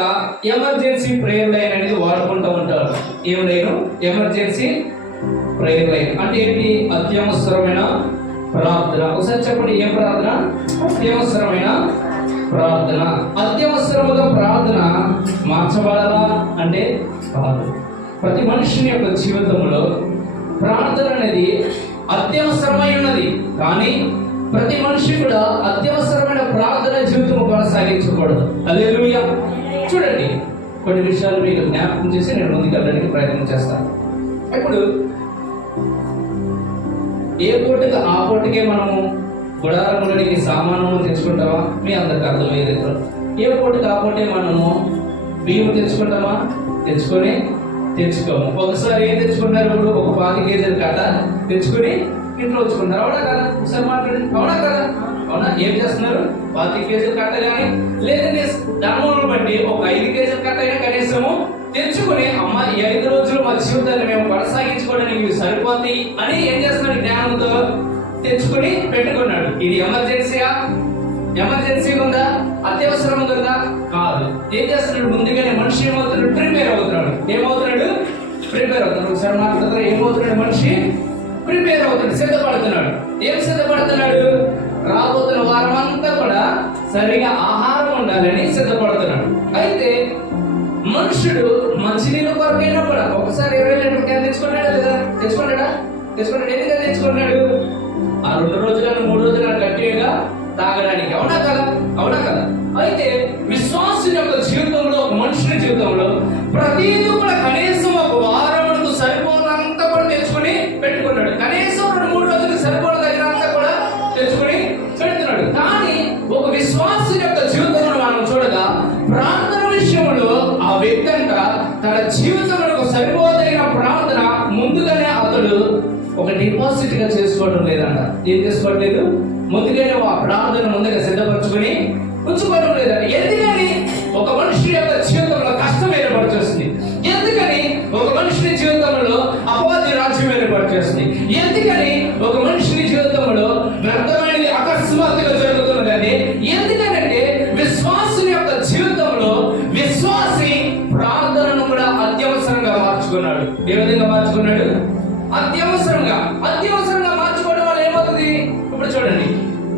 ఎక్కువగా emergency prayer line అనేది వాడుకుంటూ ఉంటారు. ఏం లైన్? ఎమర్జెన్సీ ప్రేయర్ లైన్ అంటే ఏంటి? అత్యవసరమైన ప్రార్థన. ఒకసారి చెప్పండి, ఏం ప్రార్థన? అత్యవసరమైన ప్రార్థన. అత్యవసరముగా ప్రార్థన మార్చబడాలా అంటే కాదు. ప్రతి మనుషుని యొక్క జీవితంలో ప్రార్థన అనేది అత్యవసరమై ఉన్నది. కానీ ప్రతి మనిషి కూడా అత్యవసరమైన ప్రార్థన జీవితం కొనసాగించకూడదు. హల్లెలూయా. చూడండి, కొన్ని విషయాలు మీకు జ్ఞాపకం చేసి నేను ముందుకు వెళ్ళడానికి ప్రయత్నం చేస్తాను. ఇప్పుడు ఏ పూటకి ఆ పూటకే మనము గుడారంలోనికి సామాను తెచ్చుకుంటామా? మీ అందరికి అర్థమయ్యేది. ఏ పూటకి ఆ పూటే మనము బియ్యం తెచ్చుకుంటామా? తెచ్చుకోము. ఒకసారి ఏం తెచ్చుకుంటారు? ఇప్పుడు ఒక 5 కేజీల కట్ట తెచ్చుకొని ఇంట్లో వచ్చుకుంటారు. అవునా కదా? ఒకసారి మాట్లాడండి. అవునా కదా? అవునా? ఏం చేస్తున్నారు? 5 కేజీల కట్ట కానీ లేదంటే ధర్మములను బట్టి ఒక 5 కేజీల కట్ట అయినా కనీసము తెచ్చుకుని, అమ్మ ఈ 5 రోజులు మా జీవితాన్ని మేము కొనసాగించుకోవడానికి ఇవి సరిపోతాయి అని ఏం చేస్తున్నాడు? జ్ఞానంతో తెచ్చుకుని పెట్టుకున్నాడు. ఇది ఎమర్జెన్సీ ఉందా? అత్యవసరం ఉందా? కాదు. ఏం చేస్తున్నాడు? ముందుగానే మనిషి ఏమవుతున్నాడు? ప్రిపేర్ అవుతున్నాడు. ప్రిపేర్ అవుతున్నాడు. ఒకసారి మాట్లాడుతున్నారు. ఏమవుతున్నాడు? మనిషి ప్రిపేర్ అవుతున్నాడు, సిద్ధపడుతున్నాడు. ఏం సిద్ధపడుతున్నాడు? రాబోతున్న వారం అంతా కూడా సరిగా ఆహారం ఉండాలని సిద్ధపడుతున్నాడు. అయితే మనుషుడు మంచినీళ్ళ కొరకైనా కూడా ఒకసారి 20 లీటర్ క్యాన్ తెచ్చుకున్నాడా లేదా? తెచ్చుకున్నాడు. ఎందుకంటే తెచ్చుకున్నాడు? ఆ 2 రోజులను 3 రోజులను గట్టిగా తాగడానికి. అవునా కదా? అయితే విశ్వాసుని యొక్క జీవితంలో, ఒక మనుషుని జీవితంలో ప్రతిదీ కూడా కనీసం ఒక వారమునకు సరిపోనంత కూడా తెచ్చుకొని పెట్టుకున్నాడు. కనీసం 2-3 రోజులకు సరిపోయిన దగ్గర అంతా కూడా తెచ్చుకొని పెడుతున్నాడు. కానీ ఒక విశ్వాసుని యొక్క జీవితంలో మనం చూడగా ప్రార్థన విషయంలో ఆ వ్యక్తి అంట తన జీవితంలో సరిపోదగిన ప్రార్థన ముందుగానే అతడు ఒక డిపాజిట్ గా చేసుకోవడం లేదంట. ఏం చేసుకోవట్లేదు? ముందుగానే ఆ ప్రార్థన ముందుగా సిద్ధపరచుకొని ఉంచుకోవడం లేదంట. ఎందుకని? ఒక మనిషి యొక్క జీవితంలో కష్టం ఏర్పడుతుంది. ఎందుకని? ఒక మనిషిని జీవితంలో అపవాది రాజ్యం ఏర్పడుతుంది. ఎందుకని? ఒక మనిషిని జీవితంలో వ్యర్థమైనది అకస్మాత్తుగా జరుగుతున్నదని. ఎందుకనంటే విశ్వాసుని యొక్క జీవితంలో విశ్వాసి ప్రార్థనను కూడా అత్యవసరంగా మార్చుకున్నాడు. ఏ విధంగా మార్చుకున్నాడు? అత్యవసరంగా మార్చుకోవడం వల్ల ఏమవుతుంది? ఇప్పుడు చూడండి,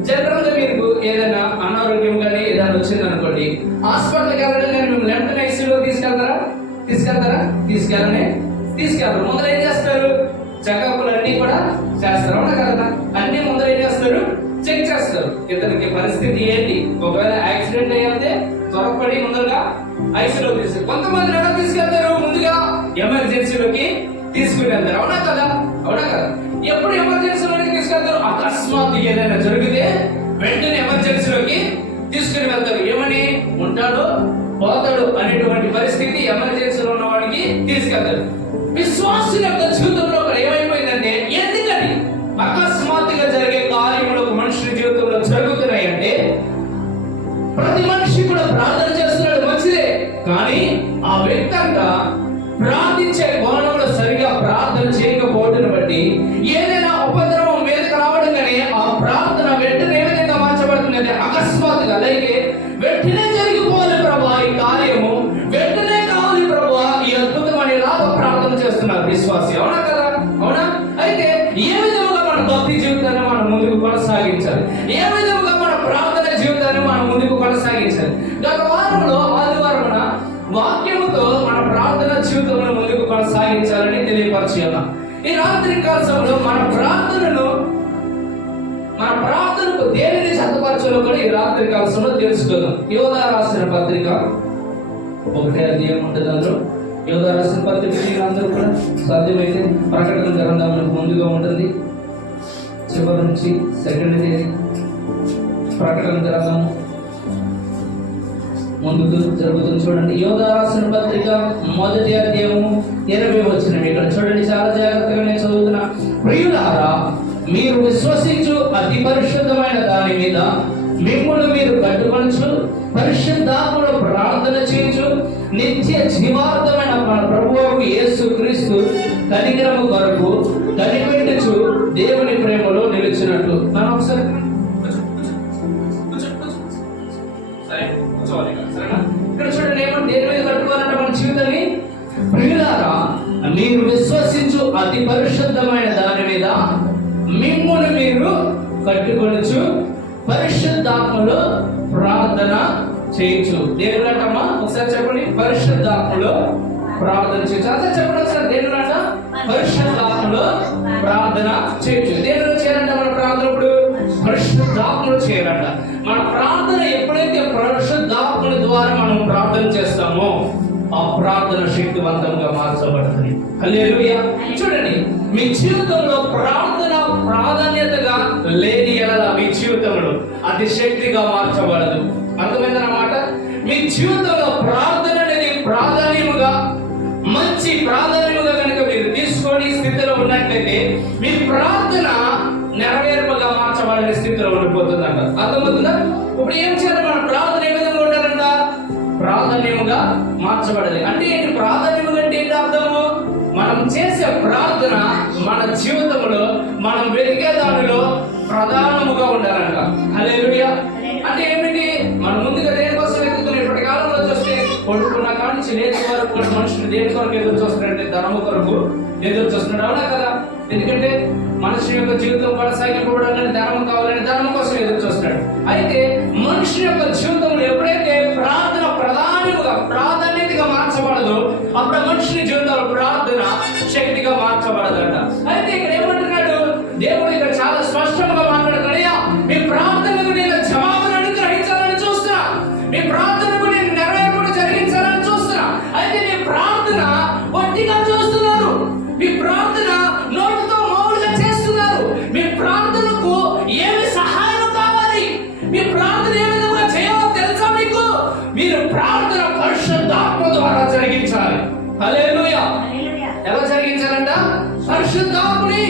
జనరల్ గా మీకు ఏదైనా అనారోగ్యం కానీ ఏదైనా వచ్చింది అనుకోండి, హాస్పిటల్కి వెళ్ళడం కానీ మేము లెఫ్ట్ ఐసీయూలో తీసుకెళ్తారా? తీసుకెళ్ళరు. ముందర ఏం చేస్తారు? చెకప్లు అన్ని కూడా చేస్తారు. అవునా కదా? అన్ని ముందర ఏం చేస్తారు? చెక్ చేస్తారు. ఇతనికి పరిస్థితి ఏంటి? ఒకవేళ యాక్సిడెంట్ అయితే త్వరపడి ముందరగా ఐసీయూలో తీసుకెళ్తారు. కొంతమంది ఎలా తీసుకెళ్తారు? ముందుగా ఎమర్జెన్సీలోకి తీసుకుని వెళ్తారు. అవునా కదా? ఎప్పుడు ఎమర్జెన్సీలోకి తీసుకెళ్తారు? అకస్మాత్తు ఏదైనా జరిగితే వెంటనే ఎమర్జెన్సీలోకి తీసుకుని వెళ్తారు. ఏమని? ఉంటాడు పోతాడు అనేటువంటి పరిస్థితి ఎమర్జెన్సీలో ఉన్న వాడికి తీసుకెళ్తారు. విశ్వాసుల యొక్క జీవితంలో ఏమైపోయిందంటే, ఎందుకని అకస్మాత్తుగా జరిగే కార్యములు ఒక మనుషుల జీవితంలో జరుగుతున్నాయంటే, ప్రతి మనిషి కూడా ప్రార్థన చేస్తున్నాడు, మంచిదే. కానీ ఆ వ్యక్తి అంతా ప్రార్థించే కోణంలో సరిగా ప్రార్థన చేయకపోవడం బట్టి ఏదైనా ఉపద్రవం మీదకి రావడం కానీ ఆ ప్రార్థన వెంటనే ఏ విధంగా మార్చబడుతుంది అంటే అకస్మాత్తుగా అలాగే వెంటనే జరిగిపోవాలి ప్రభా ఈ కార్యము, వెంటనే కావాలి ప్రభా ఈ అద్భుతం అనేలాగా ప్రార్థన చేస్తున్నారు విశ్వాసి. అవునా కదా? అయితే ఏ విధంగా మన భక్తి జీవితాన్ని మనం ముందుకు కొనసాగించాలి? ఏ విధంగా మన ప్రార్థన జీవితాన్ని మనం ముందుకు కొనసాగించాలి? గత వారంలో ఆదివారమున వాక్యముతో మన ప్రార్థన జీవితంలో ముందుకు కొనసాగించాలని తెలియపరిచాను. ఈ రాత్రి కాల సమయంలో మన ప్రార్థనకు దేనిని చదవపరచాలో కూడా ఈ రాత్రి కాల సమయంలో తెలుసుకుందాం. యోధా రాసిన పత్రిక 1వ అధ్యాయం ఉంటుంది. అందులో యోధా రాసిన పత్రిక అందరూ కూడా సాధ్యమైతే ప్రకటన గ్రంథంలో ముందుగా ఉంటుంది. చివరి నుంచి 2వ తేదీ ప్రకటన గ్రంథం ముందుకు జరుగుతుంది. చూడండి, యోధా రాసిన పత్రిక 1వ అధ్యాయము 20వ వచనం. ఇక్కడ చూడండి, చాలా జాగ్రత్తగా నేను చదువుతున్నా. ప్రియులారా, మీరు విశ్వసించు అతి పరిశుద్ధమైన దాని మీద మిమ్మును మీరు కట్టుకొనచ్చు, పరిశుద్ధాత్మలో ప్రార్థన చేయొచ్చు, నిత్య జీవార్థమైన మన ప్రభువు యేసు క్రీస్తు కనికరము కొరకు కనిపెట్టుచు దేవుని ప్రేమలో నిలిచినట్టు. మనం ఒకసారి ఇక్కడ చూడండి, ఏమంటే అతి పరిశుద్ధమైన దాని మీద మిమ్మును మీరు కట్టుకొనుచు పరిశుద్ధాత్మలో ప్రార్థన చేయొచ్చు. దేవుడటమ్మా ఒకసారి చెప్పండి, పరిశుద్ధాత్మలో ప్రార్థన చేయొచ్చు. అదే చెప్పండి ఒకసారి, దేవుడట పరిశుద్ధాత్మలో ప్రార్థన చేయొచ్చు. దేవుడు చేయాలంట మన ప్రార్థన ఇప్పుడు పరిశుద్ధాత్మలో చేయాలంట. మన ప్రార్థన ఎప్పుడైతే పరిశుద్ధాత్మల ద్వారా మనం ప్రార్థన చేస్తామో ఆ ప్రార్థన శక్తివంతంగా మార్చబడుతుంది. హల్లెలూయా. చూడండి, మీ జీవితంలో ప్రార్థన ప్రాధాన్యతగా లేని ఎడల మీ జీవితంలో అది శక్తిగా మార్చబడదు. అర్థమైందన్నమాట. మీ జీవితంలో ప్రార్థన అనేది ప్రాధాన్యముగా, మంచి ప్రాధాన్యముగా కనుక మీరు తీసుకొని స్థితిలో ఉన్నట్లయితే మీ ప్రార్థన నెరవేర్పుగా మార్చబడిన స్థితిలో ఉండిపోతుందంట. అర్థమవుతుందా? ఇప్పుడు ఏం చేయాలి? మన ప్రార్థన ఏ విధంగా ఉండాలంట? ప్రాధాన్యముగా మార్చబడాలి. అంటే ఏంటి ప్రాధాన్యముగా? అంటే ఏంటి అర్థము? మనం చేసే ప్రార్థన మన జీవితంలో మనం వెతికే దానిలో ప్రధానముగా ఉండాలంట. హల్లెలూయా. అంటే ఏమిటి? మనం ముందుగా దేనికోసం వెతుకుతున్నాం? ఇప్పటి కాలంలో చూస్తే పడుకున్న కాడి నుంచి లేచి వరకు కూడా మనుషులు దేని కొరకు ఎదురు చూస్తున్నారంటే ధనము కొరకు ఎదురు చూస్తున్నాడు. అవునా కదా? ఎందుకంటే మనిషి యొక్క జీవితం కొనసాగింపబడాలని ధనము కావాలని ధనం కోసం ఎదురు చూస్తున్నాడు. అయితే మనిషి యొక్క జీవితంలో ఎప్పుడైతే ప్రార్థన ప్రాధాన్యతగా మార్చబడదో అప్పుడు మనిషిని జీవితంలో ప్రార్థన శక్తిగా మార్చబడదంట. అయితే ఇక్కడ ఏమంటున్నాడు దేవుడు? ఇక్కడ చాలా స్పష్టంగా మాట్లాడుతున్నాడు. మీ ప్రార్థనకు నేను జవాబును అనుగ్రహించాలని చూస్తున్నా, మీ ప్రార్థనకు నేను నెరవేర్పును జరిగించాలని చూస్తున్నా. అయితే మీ ప్రార్థన వట్టిగా చూస్తున్నారు, మీ ప్రార్థన నోటితో మామూలుగా చేస్తున్నారు. మీ ప్రార్థనకు ఏమి సహాయం కావాలి? మీ ప్రార్థన ఏ విధంగా చేయాలో తెలుసా మీకు? మీరు ప్రార్థన పరిశుద్ధాత్మ ద్వారా జరిగించాలి. హల్లెలూయా. ఎలా జరిగించాలంట? పరిశుద్ధాత్మని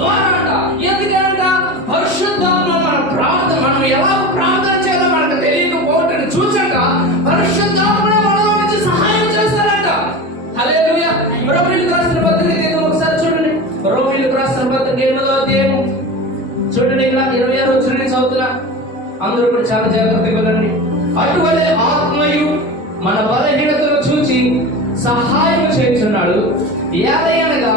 ద్వారా అంట. ఎందుకంట? పరిశుద్ధాత్మ మన ప్రార్థన, మనం ఎలా ప్రార్థన చేయాలో మనకు తెలియకపోవటం చూసాక పరిశుద్ధాత్మనే మనలో నుంచి సహాయం చేస్తారంట. హల్లెలూయా. రోమీయులకు రాసిన పత్రిక ఒకసారి చూడండి. రోమీయులకు రాసిన పత్రిక 8వ అధ్యాయం చూడండి. ఇక్కడ 26వ వచనం నుంచి చదువుతున్నా. అందరూ కూడా చాలా జాగ్రత్తగా వినండి. అటువలే ఆత్మయు మన బలహీనతను చూచి సహాయం చేస్తున్నాడు. ఏదైనగా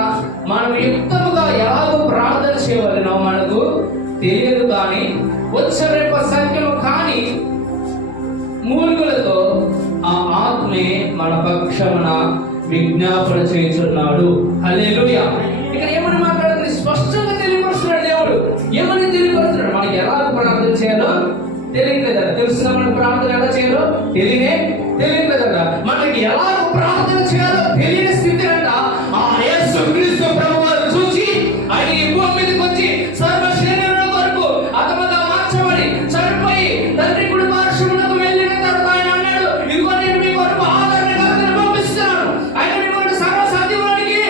మనం యుక్తముగా ఎలాగో ప్రార్థన చేయవలనో మనకు తెలియదు, కానీ ఉచ్చరింప సత్యము కాని మూలుగులతో ఆ ఆత్మే మన పక్షమున విజ్ఞాపన చేస్తున్నాడు. హల్లెలూయా. ఇక్కడ ఏమని మాట్లాడుతుంది? స్పష్టంగా తెలియపరుస్తున్నాడు దేవుడు. ఏమని తెలియపరుస్తున్నాడు? మనకి ఎలా ప్రార్థన చేయాలో తెలియలేదట. తెలుసుగా మనకు ప్రార్థన ఎలా చేయాలో తెలియలేదట. మనకి ఎలా ప్రార్థన చేయాలో తెలియని స్థితి అంట. ఆ యేసుక్రీస్తు ప్రభువును చూసి ఆయన ఈ భూమి మీదకి వచ్చి సర్వ శరీరం వరకు అతమగా మార్చబడి చనిపోయి తండ్రి కుడి పార్శ్వమునకు వెళ్ళిన తర్వాత ఆయన అన్నాడు, ఇదిగో నేను మీ కొరకు ఆదరణకర్తను పంపిస్తున్నాను. ఆయన మిమ్మల్ని సర్వసాధ్యములోనికి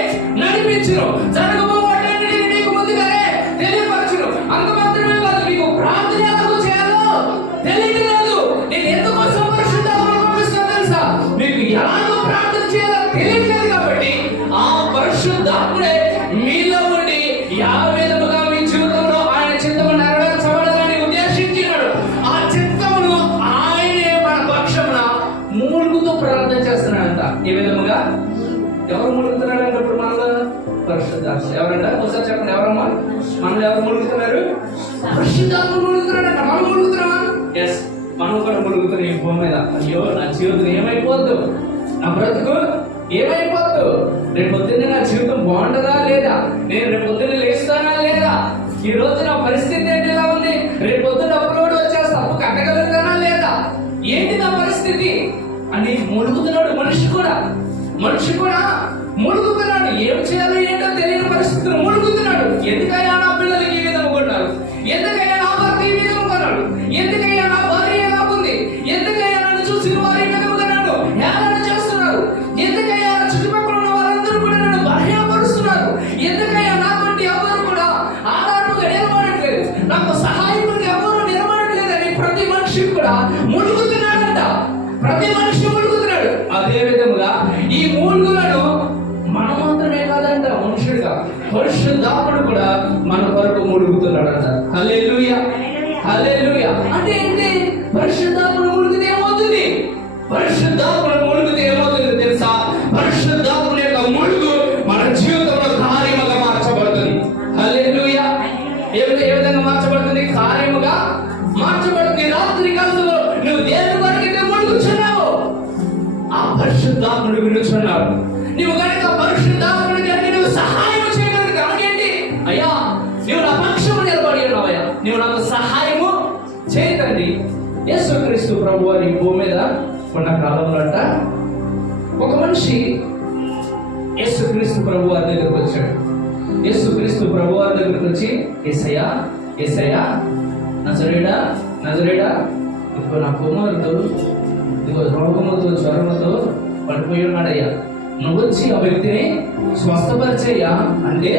నడిపించును, జరగబో వాటన్నిటిని మీకు ముందుగానే తెలియపరచును. అంత మాత్రమే కాదు, మీకు ప్రార్థన ఎలా చేయాలో తెలియలేదు. నేను ఎందుకోసం పరిశుద్ధాత్మను పంపిస్తున్నాను తెలుసా? మీకు ఎలాగో ప్రార్థన చేయాలో తెలియలేదు. కాబట్టి ఆ పరిశుద్ధాత్ముడే మీలో ఉండి యా విధముగా మీ జీవితంలో ఆయన చిత్తము నెరవేర్చబడాలని ఉద్దేశించినాడు. ఆ చిత్తమును ఆయనే మన పక్షమున మూలుగుతూ ప్రార్థన చేస్తున్నాడంట. ఈ విధముగా ఎవరు మూలుగుతున్నాడంటే ఇప్పుడు మనలో పరిశుద్ధాత్మ. ఎవరంట? ఒకసారి చెప్పండి, ఎవరమ్మా? మనలో ఎవరు మూలుగుతున్నారు? పరిశుద్ధాత్మ మూలుగుతున్నాడంట. మనం మూలుగుతున్నామా? ఎస్, మనం కూడా మూలుగుతున్నాం ఈ భూమి మీద. అయ్యో నా జీవితం ఏమైపోద్దు, నా బ్రతుకు ఏమైపోద్దు, రేపు పొద్దున్న నా జీవితం బాగుంటుందా లేదా, నేను రేపు పొద్దున్న లేస్తానా లేదా, ఈ రోజు నా పరిస్థితి ఏంటి ఎలా ఉంది, రేపు పొద్దున్న అప్లోడ్ వచ్చేస్తా అప్పు కట్టగలుగుతానా లేదా, ఏంటి నా పరిస్థితి అని మునుగుతున్నాడు. మనిషి కూడా మునుగుతున్నాడు. ఏం చేయాలో ఏంటో తెలియని పరిస్థితులు మునుగుతున్నాడు. ఎందుకయ్యా నా పిల్లలకి ఈ విధంగా కొన్నారు, ఎందుకయ్యా నా భర్త ఈ విధంగా కొన్నాడు, ఎందుకయ్యా నా భార్య ఎలా ఉంది, ఎందుకయ్యా నన్ను చూసిన వారు ఈ విధంగా నన్ను హేళన చేస్తున్నారు, ఎందుకయ్యా చుట్టుపక్కల ఉన్న వారందరూ కూడా నన్ను బలహీనపరుస్తున్నారు, ఎందుకయ్యా నా వంటి ఎవరు కూడా ఆధారముగా నిలబడట్లేదు, నాకు సహాయకుడిగా ఎవరు నిలబడట్లేదు అని ప్రతి మనిషి కూడా మునుగుతున్నాడంట. ప్రతి మనిషి మునుగుతున్నాడు. అదే విధముగా ఈ మూలుగులను మనం మాత్రమే కాదంట, మనుషుడుగా పరిశుద్ధాత్ముడు కూడా మన కొరకు మునుగుతున్నాడంట. హల్లెలూయా, హల్లెలూయా. అంటే ఏంటి? పరిశుద్ధాత్ముడు మునిగితే ఏమవుతుంది? పరిశుద్ధాత్ముడు మునిగితే ఏమవుతుంది తెలుసా? పరిశుద్ధాత్ముడి యొక్క ములుగు మన జీవితంలో కార్యముగా పరిశుద్ధాత్ముడు వినుచున్నాడు. నువ్వు కనుక పరిశుద్ధాత్ముడు కనుక నువ్వు సహాయం చేయడానికి కానివ్వండి, అయ్యా నువ్వు నా పక్షము నిలబడి ఉన్నావయ్యా, నువ్వు నాకు సహాయము చేయతండి. యేసుక్రీస్తు ప్రభు వారి భూమి మీద ఉన్న కాలంలో అంట ఒక మనిషి యేసుక్రీస్తు ప్రభు వారి దగ్గరకు వచ్చాడు. యేసుక్రీస్తు ప్రభు వారి దగ్గరకు వచ్చి, యేసయ్యా యేసయ్యా, నజరేడా నజరేడా, ఇప్పుడు నా కుమారుడు ఇదిగో రోగముతో జ్వరముతో పడిపోయి ఉన్నాడయ్యా, నువ్వు వచ్చి ఆ వ్యక్తిని స్వస్థపరిచయ్యా అంటే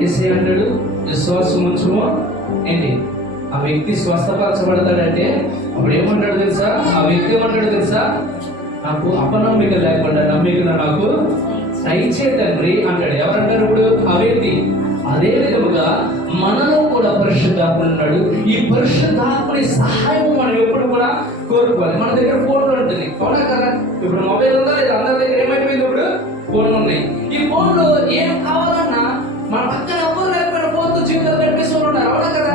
యేసయ్య అన్నాడు, విశ్వాసం ఉంచుము. ఏంటి ఆ వ్యక్తి స్వస్థపరచబడతాడంటే అప్పుడు ఏమంటాడు తెలుసా? ఆ వ్యక్తి ఏమంటాడు తెలుసా? నాకు అపనమ్మిక లేకుండా నమ్మిక నాకు దయచే తండ్రి అంటాడు. ఎవరంటారు ఇప్పుడు? ఆ వ్యక్తి. అదే విధముగా మనలో కూడా పరిశుద్ధాత్ముడు ఉన్నాడు. ఈ పరిశుద్ధాత్ముడి సహాయం మనం ఎప్పుడు కూడా కోరుకోవాలి. మన దగ్గర ఫోన్లు ఉంటుంది, అవునా కదా? ఇప్పుడు మొబైల్ ఉందా లేదా? అందరి దగ్గర ఏమైపోయింది, ఇప్పుడు ఫోన్లు ఉన్నాయి. ఈ ఫోన్లో ఏం కావాలన్నా మన పక్కన ఎవరు లేకపోయినా ఫోన్తో జీవితాలు గడిపేస్తూ ఉన్నారు, అవునా కదా?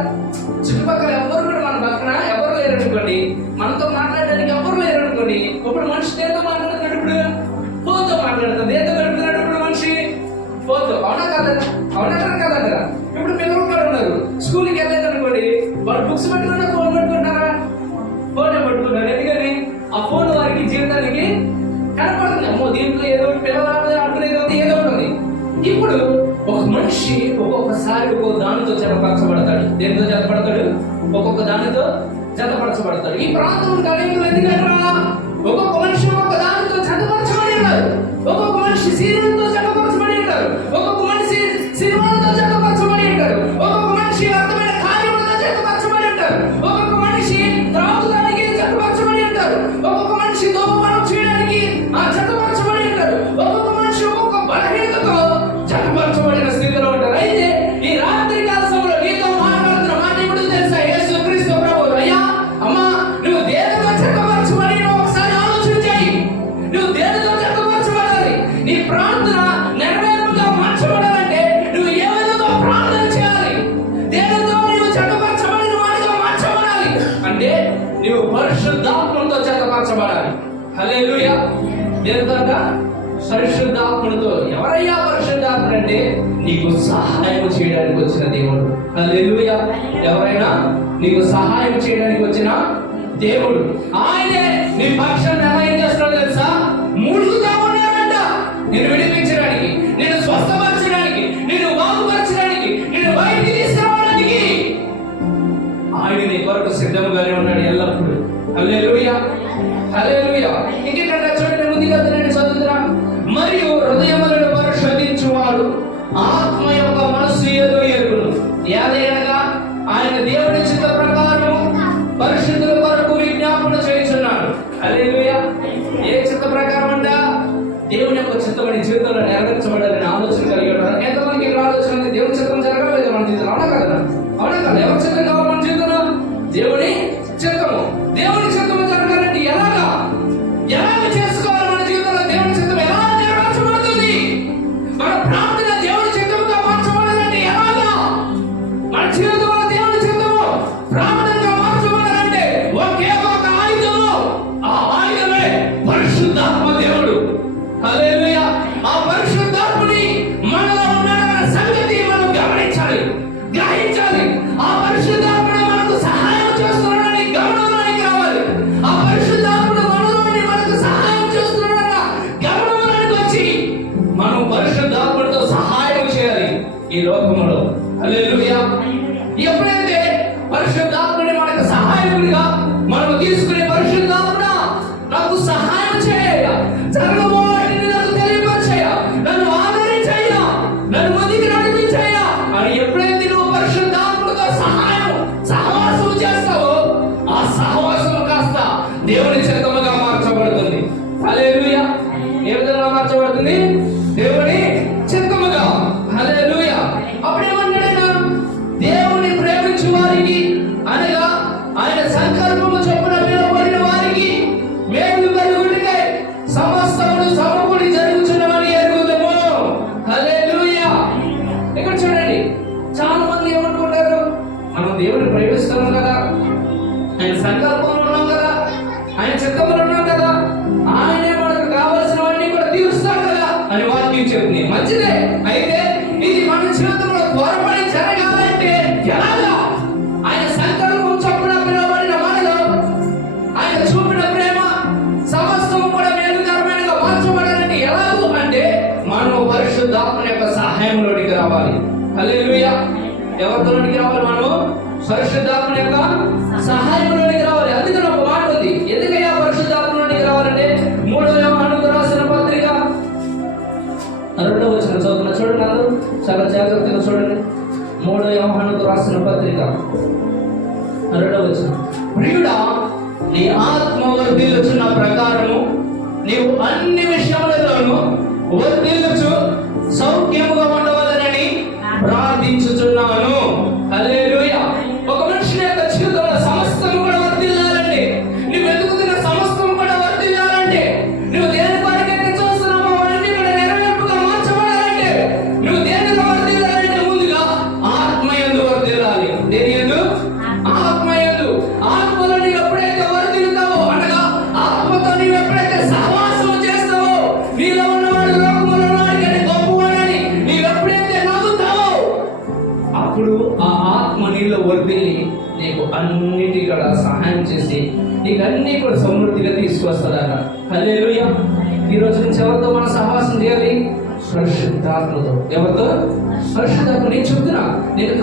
చుట్టుపక్కల ఎవరు కూడా మన పక్కన ఎవరు లేరు అనుకోండి, మనతో మాట్లాడడానికి ఎవరు లేరు అనుకోండి, ఇప్పుడు మనిషి దేంతో మాట్లాడుతున్నాడు? ఇప్పుడు ఫోన్తో మాట్లాడుతుంది. దేంతో గడుపుతున్నాడు ఇప్పుడు మనిషి? ఫోన్తో, అవునా కదా? అవునంటారు కదంటారా? ఇప్పుడు పిల్లలు కూడా ఉన్నారు, స్కూల్కి వెళ్ళలేదు అనుకోండి, వాళ్ళు బుక్స్ పెట్టుకున్నా ఫోన్ పెట్టుకుంటారా? ఫోన్ పట్టుకుంటారు. ఎందుకని? ఆ ఫోన్ వారికి జీవితానికి కనపడుతుంది. అమ్మో దీంట్లో ఏదో పిల్లలు ఆడుకునేది ఏదో ఉంటుంది. ఇప్పుడు ఒక మనిషి ఒక్కొక్కసారి ఒక్కొక్క దానితో జతపరచబడతాడు. దేనితో జతపడతాడు? ఒక్కొక్క దానితో జతపరచబడతాడు. ఈ ప్రాంతం కలిగి ఎందుకంటారా? ఒక్కొక్క మనిషి ఒక్కొక్క దానితో జతపరచబడి ఉన్నారు. ఒక్కొక్క మనిషి సీరియల్తో జతపరచబడి ఉంటారు, ఒక్కొక్క మనిషి సినిమాలతో జతపరచబడి ఉంటారు, ఒక్కొక్క మనిషి అర్థమైన కార్యములతో జతపరచబడి ఉంటారు, ఒక్కొక్క మనిషి త్రాగుదానికి జతపరచబడి ఉంటారు, ఒక్కొక్క మనిషి దోమపానం చేయడానికి జతపరచబడి ఉంటారు, ఒక్కొక్క మనిషి ఒక్కొక్క బలహీనతతో జతపరచబడిన స్థితిలో ఉంటారు. అయితే ఈ రాత్రి కాల సమయంలో నీతో మాట్లాడుతున్న మాట ఇప్పుడు తెలుసా? యేసుక్రీస్తు ప్రభువు, అయ్యా అమ్మా, నువ్వు దేనితో జతపరచబడి ఒకసారి ఆలోచించాయి. నువ్వు దేనితో జతపరచబడాలి? నీ ప్రార్థన నెరవేర్పుగా మార్చబడాలంటే నువ్వు ఏ విధంగా ప్రార్థన చేయాలి? దేనితో నువ్వు జతపరచబడిన వాడిగా మార్చబడాలి అంటే నువ్వు పరిశుద్ధాత్మతో జతపరచబడాలి. హల్లెలూయా. దేనితో? పరిశుద్ధాత్మతో. ఎవరయ్యా పరిశుద్ధాత్ముడు అంటే నీకు సహాయం చేయడానికి వచ్చిన దేవుడు. హల్లెలూయా. ఎవరైనా నీకు సహాయం చేయడానికి వచ్చిన దేవుడు, ఆయనే నీ పక్షాన్ని ఎలా ఏం చేస్తున్నాడు తెలుసా? ముడుగుతా ఉన్నాడంట నేను విడిపించడానికి, నేను స్వస్థపరచడానికి, నేను బాగుపరచడానికి, నేను బయటికి తీసుకురావడానికి ఆయన నీ కొరకు సిద్ధంగానే ఉన్నాడు ఎల్లప్పుడూ. హల్లెలూయా. హల్లెలూయా. ఇంకెక్కడ చూడండి, ముందుగా చదువుతున్నా. మరియు హృదయములను పరిశోధించువాడు ఆత్మ యొక్క మనస్సు ఏదో ఎరుగును. ఏదైనా ఆయన దేవుని చిత్త ప్రకారం పరిశుద్ధుల కొరకు విజ్ఞాపన చేయుచున్నాడు. హల్లెలూయా. ఏ చిత్త ప్రకారం అంట? దేవుని యొక్క చిత్తమని జీవితంలో నెరవేర్చబడాలని ఆలోచన కలిగి ఉంటారు. ఎంతమందికి ఇక్కడ ఆలోచన ఉంది? దేవుని చిత్తం జరగలేదు మన జీవితంలో, అవునా కదా? అవునా కదా? ఎవరి చిత్తం కావాలి మన జీవితంలో? దేవుని చిత్తము. దేవుని చిత్తము జరగాలంటే ఎలాగా చేసుకోవాలి? మన జీవితంలో దేవుని చిత్తం ఎలా నెరవేర్చబడుతుంది? మన ప్రార్థన దేవుని చిత్తముగా మార్చబడాలంటే ఎలాగా? మన జీవితంలో దేవుని చిత్తము ప్రార్థనగా మార్చబడాలంటే ఒకే ఒక ఆయుధము, ఆ ఆయుధమే పరిశుద్ధాత్మ దేవుడు. హల్లెలూయా. ఆ పరిశుద్ధాత్ముని మనలో ఉన్నాడన్న సంగతి మనం గమనించాలి, గ్రహించాలి. ఆ పరిశుద్ధాత్ముడు మనకు సహాయం చేస్తున్నాడని గమనంలోనికి రావాలి. ఆ పరిశుద్ధాత్ముడు మనలోని మనకు సహాయం చేస్తున్నాడన్న గమనంలోనికి వచ్చి మనం పరిశుద్ధాత్ముడితో సహాయం చేయాలి ఈ లోకంలో. హల్లెలూయా. ఎప్పుడైతే పరిశుద్ధాత్ముడి మనకు సహాయకుడిగా మనం తీసుకునే, పరిశుద్ధాత్ముడా నాకు సహాయం చేయ, జరగబోయేటిని నాకు తెలియపరిచేయ, నన్ను ఆదరించేయ, నన్ను ముందుకు నడిపించేయ అని ఎప్పుడైతే నువ్వు పరిశుద్ధాత్ముడితో సహవాసం చేస్తావో ఆ సహవాసం కాస్త దేవుని చిత్తముగా మార్చబడుతుంది. హల్లెలూయా. ఏ విధంగా మార్చబడుతుంది? దేవుని చిత్తముగా. హల్లెలూయా. అప్పుడేమన్నాడు? దేవుని ప్రేమించు వారికి, అనగా ఆయన సంకల్పము చొప్పున పిలువబడిన వారికి మేలు కలుగుటకై సమస్తమును సమకూడి జరుగుచున్నవని ఎరుగుదుము. హల్లెలూయా. ఇక్కడ చూడండి, చాలా మంది ఏమనుకుంటారు? మనం దేవుని ప్రేమిస్తాం కదా, ఆయన సంకల్పంలో ఉన్నాం కదా, ఆయన చిత్తంలో ఉన్నాం కదా, ఆయనే మనకు రావాలి. హల్లెలూయా. ఎవరిలోనికి రావాలి? మనము పరిశుద్ధాత్మ యొక్క సహాయంలోనికి రావాలి. అందుకని ఒక మాట ఉంది. ఎందుకయ్యా పరిశుద్ధాత్మలోనికి రావాలంటే 3వ యోహానుకు రాసిన పత్రిక 2వ వచనం చదువుతున్నా చూడండి. అందరూ చాలా జాగ్రత్తగా చూడండి. 3వ యోహానుకు రాసిన పత్రిక 2వ వచనం. ప్రియుడా, నీ ఆత్మ వర్ధిల్లుచున్న ప్రకారము నీవు అన్ని విషయములలోనూ వర్ధిల్లుచు సౌఖ్యముగా ఉండవాలని ప్రార్థించుచున్నాను. హల్లెలూయా. ఒక మనిషి యొక్క జీవితంలో సమస్తము కూడా వర్ధిల్లాలంటే, నువ్వు వెతుకుతున్న సమస్తము కూడా వర్ధిల్లాలంటే, నువ్వు దేని కొరకైతే చూస్తున్నావో అవన్నీ కూడా నెరవేర్పుగా మార్చబడాలంటే, నువ్వు దేనిలో వర్ధిల్లాలంటే ముందుగా ఆత్మయందు వర్ధిల్లాలి. దేని యందు? ఆత్మయందు. ఆత్మలో నీవు ఎప్పుడైతే వర్ధిల్లుతావో, అనగా ఆత్మతో నీవు ఎప్పుడైతే సహవాసం చేస్తావో, నీలో ఉన్నవాడు లోకములో ఉన్నవాడికంటే గొప్పవాడని నీవు ఎప్పుడైతే నమ్ముతావో, అప్పుడు ఆ ఆత్మ నీలో వర్ధిల్లి నీకు అన్నిటి కూడా సహాయం చేసి నీకు అన్ని కూడా సమృద్ధిగా తీసుకొస్తాడట. హల్లెలూయా. ఈ రోజు నుంచి ఎవరితో మనం సహవాసం చేయాలి? పరిశుద్ధాత్మతో. ఎవరితో? పరిశుద్ధాత్మ. నేను చెప్తున్నా, నేను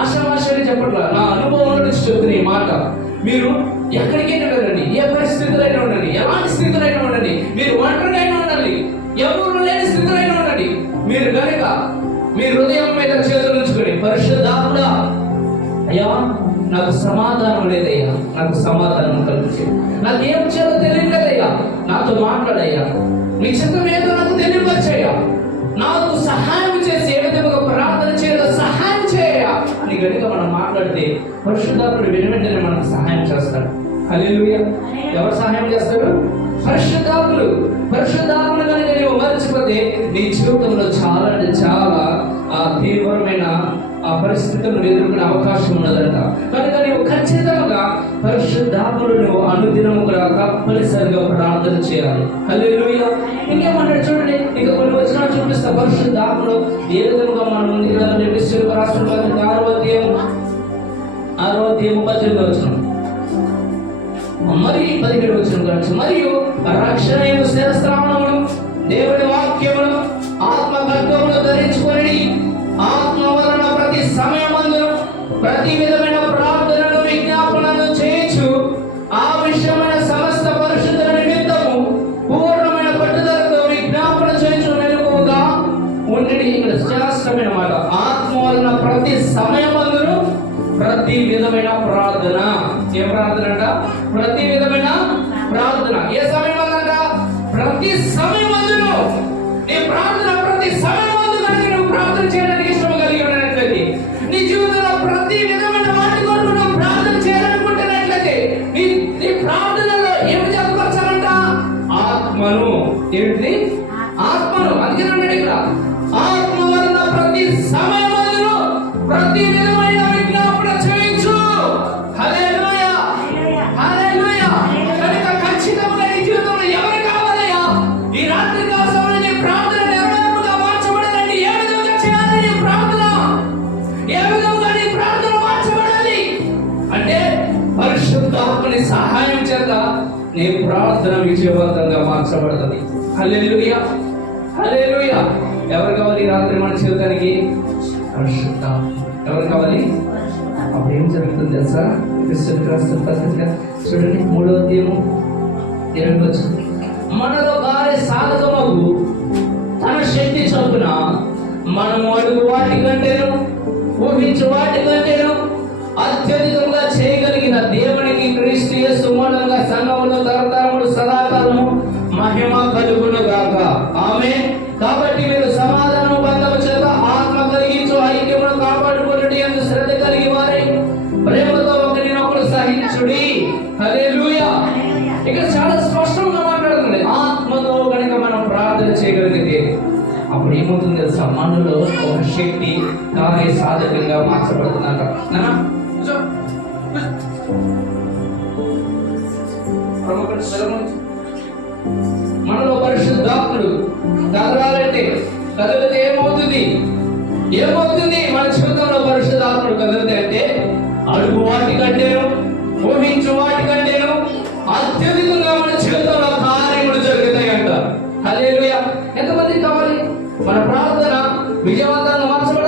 ఆశామాషని చెప్పట్లా, నా అనుభవం నుంచి చెప్తున్నా ఈ మాట. మీరు ఎక్కడికైనా వెళ్ళండి, ఏ పరిస్థితులైనా ఉండండి, ఎలాంటి స్థితులైనా ఉండండి, మీరు ఒంటరిగా ఉండండి, ఎవరు లేని స్థితులైనా ఉండండి, మీరు కనుక మీ హృదయం మీద చేతులు ఉంచుకొని, పరిశుద్ధాత్ముడా, అయ్యా నాకు సమాధానం లేదయ్యా, నాకు సమాధానం కలిగించే, నాకు ఏం చేయాలో తెలియలేదయ్యా, నాతో మాట్లాడయ్యా, నీ చిత్తం ఏదో నాకు తెలియవచ్చయ్యా, నాకు సహాయం చేసి ఏ విధంగా ప్రార్థన చేయాలో సహాయం చేయ అని కనుక మనం మాట్లాడితే పరిశుద్ధాత్ముడు వెంటనే మనకు సహాయం చేస్తాడు. హల్లెలూయా. ఎవరు సహాయం చేస్తారు? పరిశుద్ధాత్ముడు. పరిశుద్ధాత్ముడు కనుక నీవు మర్చిపోతే నీ జీవితంలో చాలా అంటే చాలా తీవ్రమైన పరిస్థితులను ఎదుర్కొనే అవకాశం ఉన్నదంట. కనుక నీవు ఖచ్చితంగా పరిశుద్ధాత్ముడు నువ్వు అనుదినము కూడా తప్పనిసరిగా ప్రార్థన చేయాలి. హల్లెలూయా. ఇంకేమన్నాడు చూడండి, ఇంకా కొన్ని వచనాలు చూపిస్తా. పరిశుద్ధాత్ముడు ఏ విధంగా మనం ముందుకు రాష్ట్ర 6వ అధ్యాయం 18వ వచనం, మరి 17వ వచనం గురించి, మరియు రక్షణ శిరస్త్రావణమును దేవుడి వాక్యమును ఆత్మగర్భమును ధరించుకొని ఆత్మ వలన ప్రతి సమయమందును ప్రతి విధమైన ప్రార్థనను విజ్ఞాపనను చేయొచ్చు ఆ విషయమైన సమస్త పరిశుద్ధుల నిమిత్తము పూర్ణమైన పట్టుదలతో విజ్ఞాపన చేయొచ్చు మెలకువగా ఉండి. ఇక్కడ శ్రేష్టమైన మాట, ఆత్మ వలన ప్రతి సమయమందును ప్రతి విధమైన ప్రార్థన. ఏ ప్రార్థన అంట? ప్రతి విధమైన ప్రార్థన. ఏ సమయం అంట? ప్రతి సమయమందును. నీ ప్రార్థన ప్రతి సమయమందు కనుక నువ్వు ప్రార్థన చేయడానికి ఇష్టం కలిగి ఉన్నట్లయితే, నీ జీవితంలో ప్రతి విధమైన వాటి కొరకు నువ్వు ప్రార్థన చేయాలనుకుంటున్నట్లయితే, నీ ప్రార్థనలో ఏమి చెప్పవచ్చానంట? ఆత్మను. ఏంటి? ఆత్మను. అందుకే ఉన్నాడు ఇక్కడ, ఆత్మ వలన ప్రతి సమయమందును ప్రతి విధమైన విజ్ఞాపన చేయొచ్చు. హల్లెలూయా. హల్లెలూయా. కనుక ఖచ్చితంగా నీ జీవితంలో ఎవరు కావాలయ్యా? ఈ రాత్రి కాలం నీ ప్రార్థన నెరవేర్పుగా మార్చబడాలండి. ఏ విధంగా చేయాలి నీ ప్రార్థన? ఏ విధంగా నీ ప్రార్థన మార్చబడాలి అంటే పరిశుద్ధాత్మని సహాయం చేత నీ ప్రార్థన విజయవంతంగా మార్చబడుతుంది. హల్లెలూయా. హల్లెలూయా. ఎవరు కావాలి రాత్రి మన జీవితానికి? పరిశుద్ధాత్మ. ఎవరు కావాలి? అప్పుడు ఏం జరుగుతుంది తెలుసా? క్రిస్టియన్ రాష్ట్ర పత్రిక చూడండి 3వ అధ్యాయము 20వ వచనం, మనలో కార్య సాధకమగు తన శక్తి చొప్పున మనము అడుగు వాటి కంటేను ఊహించు వాటి కంటేను అత్యధికంగా చేయగలిగిన దేవునికి క్రీస్తు యేసు మూలంగా సంఘములో తరతరములు సదాకాలము మహిమ కలుగును గాక. ఆమేన్. కాబట్టి మీరు సమాధానము బంధము చేత ఆత్మ కలిగించు ఐక్యమును కాపాడుకొనుడి యందు శ్రద్ధ కలిగి వారై ప్రేమతో ఒకరినొకరు సహించుడి. హల్లెలూయా. ఇక్కడ చాలా స్పష్టంగా మాట్లాడుతుంది. ఆత్మతో కనుక మనం ప్రార్థన చేయగలిగితే అప్పుడు ఏమవుతుంది తెలుసా? మనలో ఒక శక్తి కార్య సాధకంగా మార్చబడుతుందట. మనలో పరిశుద్ధాత్ముడు కదలాలంటే కదిలితే ఏమవుతుంది? ఏమవుతుంది? మన జీవితంలో పరిశుద్ధాత్ముడు కదిలితే అంటే అడుగు వాటి కంటేను ఊహించు వాటి కంటేను అత్యధికంగా మన జీవితంలో కార్యములు జరుగుతాయి అంట. హల్లెలూయా. ఎంతమంది కావాలి? మన ప్రార్థన విజయవంతంగా మార్చబడాలి.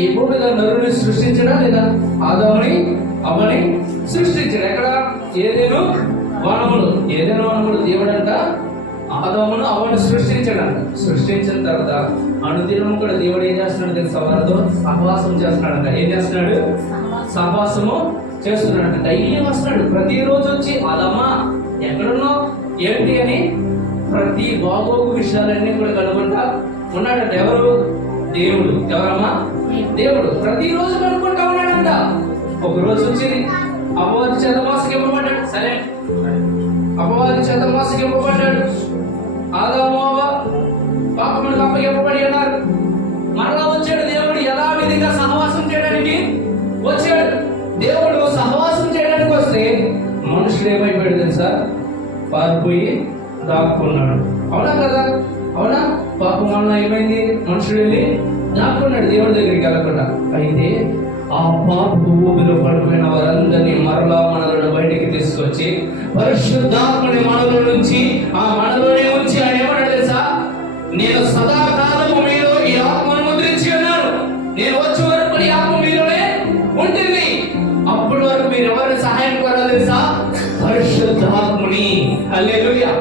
ఈ భూమి మీద నరుని సృష్టించడా లేదా? ఆదాముని అవ్వని సృష్టించాడు. ఎక్కడ? ఏదైనా వనములు దేవుడంట ఆదామును అవ్వని సృష్టించాడంట. సృష్టించిన తర్వాత అనుదినం కూడా దేవుడు ఏం చేస్తున్నాడు తెలుసా? వారితో సహవాసం చేస్తున్నాడంట. ఏం చేస్తున్నాడు? సహవాసము చేస్తున్నాడంట. డైలీ వస్తున్నాడు, ప్రతిరోజు వచ్చి ఆదామా ఎక్కడున్నావు ఏంటి అని ప్రతి బాగోగు విషయాలన్నీ కూడా కనుక్కుంటా ఉన్నాడంట. ఎవరు? దేవుడు. ఎవరమ్మా? దేవుడు. ప్రతిరోజు కనుక్కుంటా ఉన్నాడంట. ఒక రోజు వచ్చి అపవాది చేత మోసగింపబడ్డాడు. సరే, అపవాది చేత మోసగింపబడ్డాడు. ఆదాము అవ్వ పాపములకు అప్పగింపబడి ఉన్నారు. మరలా వచ్చాడు దేవుడు యథావిధిగా సహవాసం చేయడానికి వచ్చాడు. దేవుడు సహవాసం చేయడానికి వస్తే మనుషులు ఏమైపోయాడు తెలుసా? పారిపోయి దాక్కున్నాడు. అవునా కదా? అవునా? పాపం వలన ఏమైంది? మనుషుడు వెళ్ళి దాక్కున్నాడు దేవుడి దగ్గరికి వెళ్ళకుండా. అయితే ఆ పాపపు ఊపిలో పడిపోయిన వారందరినీ మరలా మనలను బయటికి తీసుకొచ్చి పరిశుద్ధాత్మని మనలో నుంచి ఆ మనలోనే ఉంచి ఆయన ఏమన్నాడు తెలుసా? నేను సదాకాలము మీలో ఈ ఆత్మను ముద్రించి ఉన్నాను. నేను వచ్చే వరకు ఈ ఆత్మ మీలోనే ఉంటుంది. అప్పటి వరకు మీరు ఎవరి సహాయం కోరాలి తెలుసా? పరిశుద్ధాత్మని. హల్లెలూయా.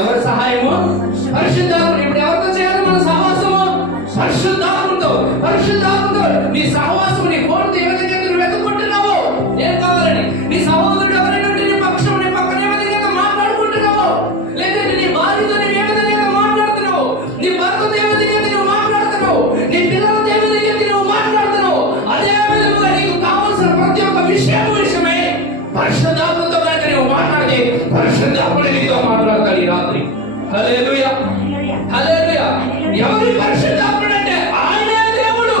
ఎవరి సహాయము? పరిశుద్ధాత్మని. ఇప్పుడు ఎవరితో చేయాలి మన సహవాసము? పరిశుద్ధాత్మతో. పరిశుద్ధాత్మతో నీ సహవాసం, నీ కోరిక ఏ విధంగా నువ్వు వెతుక్కుంటున్నావో, ఏం కావాలని నీ సహోదరుడు ఎవరైనా నీ పక్షం నీ పక్కన ఏ విధంగా మాట్లాడుకుంటున్నావో, లేదంటే నీ భార్యతో నువ్వు ఏ విధంగా మాట్లాడుతున్నావు, నీ భర్తతో ఏ విధంగా నువ్వు మాట్లాడుతున్నావు, నీ పిల్లలతో ఏ విధంగా నువ్వు మాట్లాడుతున్నావు, అదే విధంగా నీకు కావాల్సిన ప్రతి ఒక్క విషయమై పరిశుద్ధాత్మతో కనుక నువ్వు మాట్లాడితే పరిశుద్ధాత్ముడు నీతో మాట్లాడతాడు ఈ రాత్రి. హల్లెలూయా. హల్లెలూయా. ఎవరి పరిశుద్ధాత్ముడు అంటే ఆయనే దేవుడు.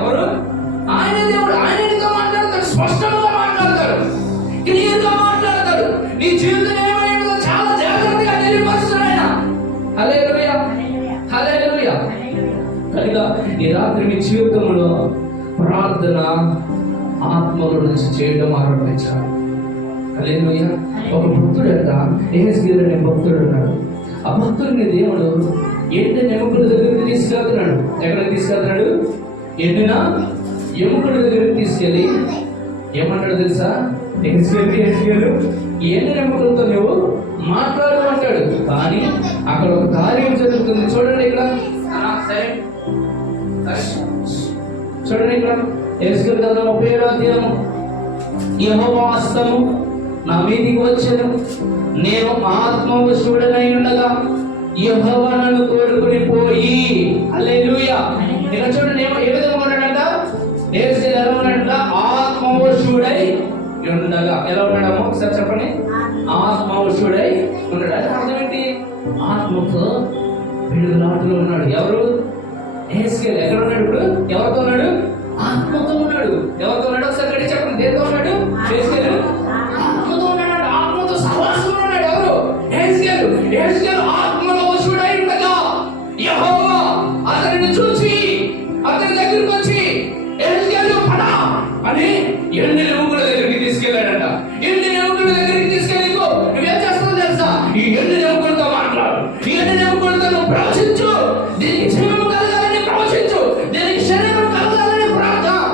ఎవరు? ఆయన దేవుడు. ఆయన నీతో మాట్లాడతాడు, స్పష్టంగా మాట్లాడతాడు, క్లియర్ గా మాట్లాడతాడు. నీ జీవితం ఏమైందో చాలా జాగ్రత్తగా తెలియపరుస్తాడు ఆయన. హల్లెలూయా. హల్లెలూయా. కనుక ఈ రాత్రి మీ జీవితంలో ప్రార్థన ఆత్మలో నుంచి చేయడం ఆరంభించాలి. హల్లెలూయా. ఒక భక్తుడు అంట, ఎహెజ్కేలు అనే భక్తుడు ఉన్నాడు. ఆ భక్తుడిని దేవుడు ఎండిన ఎముకల దగ్గరికి తీసుకెళ్తున్నాడు. ఎక్కడికి తీసుకెళ్తున్నాడు? ఎండిన ఎముకల దగ్గరికి తీసుకెళ్ళి ఏమంటాడు తెలుసా? ఎహెజ్కేలు ఎండిన ఎముకలతో నువ్వు మాట్లాడు అంటాడు. కానీ అక్కడ ఒక కార్యం జరుగుతుంది. చూడండి ఇక్కడ. సరే, చూడండి ఇక్కడ ఎహెజ్కేలు గ్రంథం 37వ అధ్యాయం. యెహోవా హస్తము నా మీదికి వచ్చెను, నేను ఆత్మవశుడనై ఉండగా యెహోవా నన్ను తోడుకుని పోయి. హల్లెలూయా. ఇక్కడ చూడండి ఏ విధంగా ఉన్నాడంట? ఎహెజ్కేలు ఎలా ఉన్నాడంట? ఆత్మవశుడై ఉండగా. ఎలా ఉన్నాడమ్మో ఒకసారి చెప్పండి. ఆత్మవశుడై ఉన్నాడు. అంటే అర్థం ఏంటి? ఆత్మతో పిడుగులాటలో ఉన్నాడు. ఎవరు? ఎహెజ్కేలు. ఎక్కడ ఉన్నాడు ఇప్పుడు? ఎవరితో ఉన్నాడు? ఆత్మతో ఉన్నాడు. ఎవరితో ఉన్నాడు? ఒకసారి గట్టి చెప్పండి. దేనితో ఉన్నాడు? ఎహెజ్కేలు ఆత్మతో ఉన్నాడు. ఆత్మతో సహవాసంలో ఉన్నాడు. ఎవరు? ఎహెజ్కేలు. ఎహెజ్కేలు ఆత్మలో వశుడై ఉండగా యెహోవా అతనిని చూసి అతని దగ్గరికి వచ్చి ఎహెజ్కేలు పడా అని ఎండిన ఎముకల దగ్గరికి తీసుకెళ్ళాడంట. ఎండిన ఎముకల దగ్గరికి తీసుకెళ్ళి నువ్వేం చేస్తావు తెలుసా? ఈ ఎండిన ఎముకలతో మాట్లాడు. ఈ ఎండిన ఎముకలతో నువ్వు ప్రవచించు. దీనికి జీవము కలగాలని ప్రవచించు. దీనికి శరీరం కలగాలని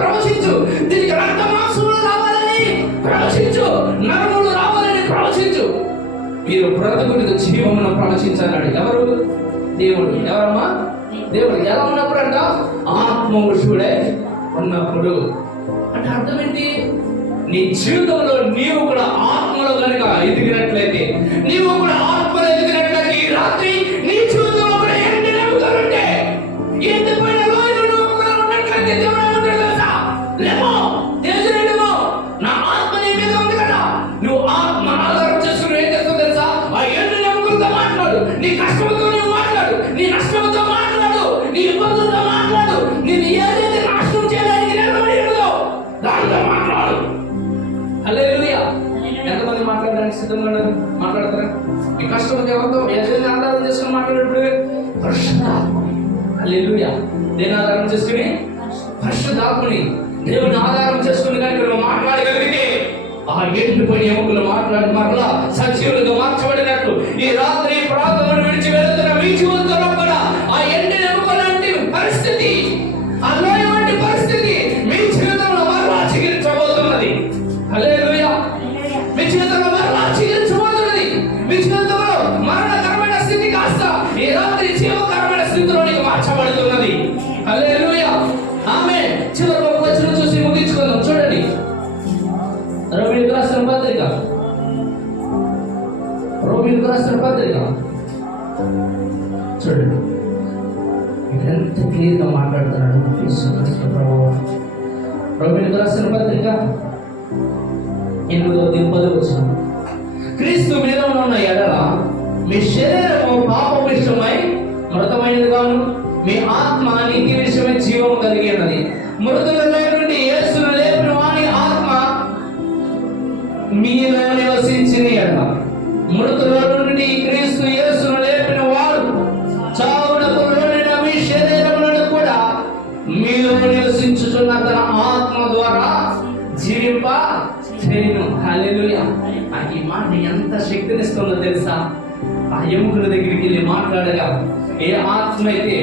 ప్రవచించు. దీనికి రక్త మాంసములు రావాలని ప్రవచించు. నరములు రావాలని ప్రవచించు. మీరు బ్రతుకుడికి జీవమును ప్రవచించాలన్నాడు. ఎవరు? దేవుడు. ఎవరమ్మా? దేవుడు. ఎలా ఉన్నప్పుడు అంట? ఆత్మవశుడై ఉన్నప్పుడు. అంటే అర్థం ఏంటి? నీ జీవితంలో నీవు కూడా ఆత్మలో కనుక ఎదిగినట్లయితే, నీవు కూడా ఆత్మలో ఎదిగినట్లయితే ఈ రాత్రి నీ జీవితంలో కూడా ఎండిన ఎముకలుంటే, ఎండిపోయిన లోయలో నువ్వు కూడా ఉన్నట్లయితే దేవుడు ఏమంటాడు తెలుసా? లేమో, తేజరేమో, నా ఆత్మ నీ మీద ఉంది కదా. నువ్వు ఆత్మ ఆధారం చేసుకుని ఏం చేస్తావు తెలుసా? ఆ ఎండిన ఎముకలతో మాట్లాడు. నీ కష్టంతో నువ్వు మాట్లాడు. నీ నష్టంతో మాట్లాడు. నీ ఇబ్బందులతో మాట్లాడు. నేను ఏదైతే నాశనం చేయడానికి నిలబడి ఉన్నదో దాంతో మాట్లాడు. హల్లెలూయా. ఎంతమంది మాట్లాడడానికి సిద్ధంగా ఉన్నారు? మాట్లాడతారా? మీ కష్టం ఎవరితో ఏదైనా ఆధారం చేసుకుని మాట్లాడేప్పుడు పరిశుద్ధాత్మని. హల్లెలూయా. దేని ఆధారం చేసుకుని? పరిశుద్ధాత్మని. దేవుని ఆధారం చేసుకుని కనుక నువ్వు మాట్లాడగలిగితే ఆ ఎండిపోయిన ఎముకలు మాట్లాడి మరలా సజీవులుగా మార్చబడినట్లు ఈ రాత్రి ప్రార్థనను విడిచి వెళుతున్న మీ జీవితంలో కూడా ఆ ఎండిన ఎముకలు లాంటి పరిస్థితి, ఆ లోయ వంటి పరిస్థితి రోమిలకు రాసిన పత్రిక చూడండి, ఎంత క్లియర్గా మాట్లాడుతున్నాడు యేసుక్రీస్తు ప్రభువు. రోమిలకు రాసిన పత్రిక 8:10 క్రీస్తు మీద ఉన్న ఎడల మీ శరీరము పాప విషయమై మృతమైనదిగాను, మీ ఆత్మ నీతి విషయమై జీవము కలిగి ఉన్నది. మృతులలో నుండి యేసును లేపిన వాని ఆత్మ మీలో నివసించిన ఎడల, మృతులలో నుండి క్రీస్తు యేసును లేపిన వాడు చావునకు లోనైన మీ శరీరములను కూడా మీలో నివసించుచున్న తన ఆత్మ ద్వారా జీవింప చేయను. హల్లెలూయా. ఈ మాట ఎంత శక్తినిస్తుందో తెలుసా? ఆ ఎముకల దగ్గరికి వెళ్ళి మాట్లాడగా ఏ ఆత్మ అయితే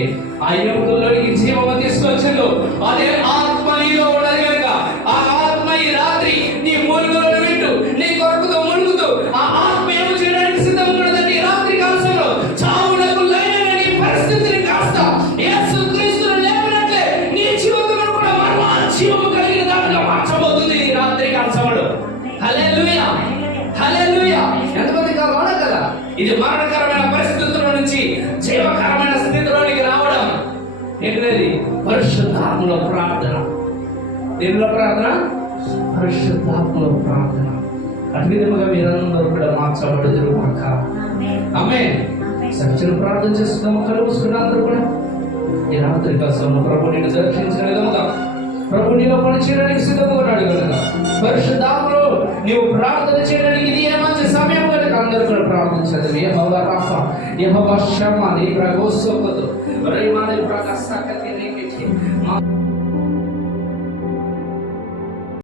ఆ ఎముకల్లోనికి జీవము తీసుకొచ్చిందో అదే ఆత్మ నీలో ఉండదు కనుక ఆ ఆత్మ ఈ రాత్రి నీ మూలుగులను వింటూ నీ కొరకుతో మునుగుతూ ఆ ఆత్మ ఏమో చేయడానికి సిద్ధంగా ఉన్నదండి. ఈ రాత్రి కాలంలో చావునకు లైన నీ పరిస్థితిని కాస్త యేసుక్రీస్తును లేపినట్లే నీ జీవితంలో కూడా మరో జీవము కలిగిన దానిగా మార్చబోతుంది ఈ రాత్రి కాలంలో. హల్లెలూయా, హల్లెలూయా. ఎంతమంది కావాలా కదా ఇది మరణకరమైన పరిస్థితుల నుంచి జీవకరమైన స్థితిలోనికి రావడం. ఏంటది? పరిశుద్ధాత్మలో ప్రార్థన. దేవుల ప్రార్థన, పరిశుద్ధాత్మలో ప్రార్థన. అటు విధముగా మీరందరూ కూడా మార్చబడుదురు కాక. ఆమేన్. సత్యం ప్రార్థన చేసుకున్నాము, కలుపుకున్న అందరూ కూడా ఈ రాత్రి కాలంలో ప్రభు నిన్ను దర్శించిన విధముగా ప్రభు నీలో పని చేయడానికి సిద్ధంగా ఉన్నాడు కనుక పరిశుద్ధాత్మలో నీవు ప్రార్థన చేయడానికి ఇది ఏ మంచి సమయం కనుక అందరూ కూడా ప్రార్థించదు. యెహోవా రాఫా, యెహోవా షమ్మా, నీ ప్రగోసోకతో రైమాని ప్రకాశకతి నీకిచి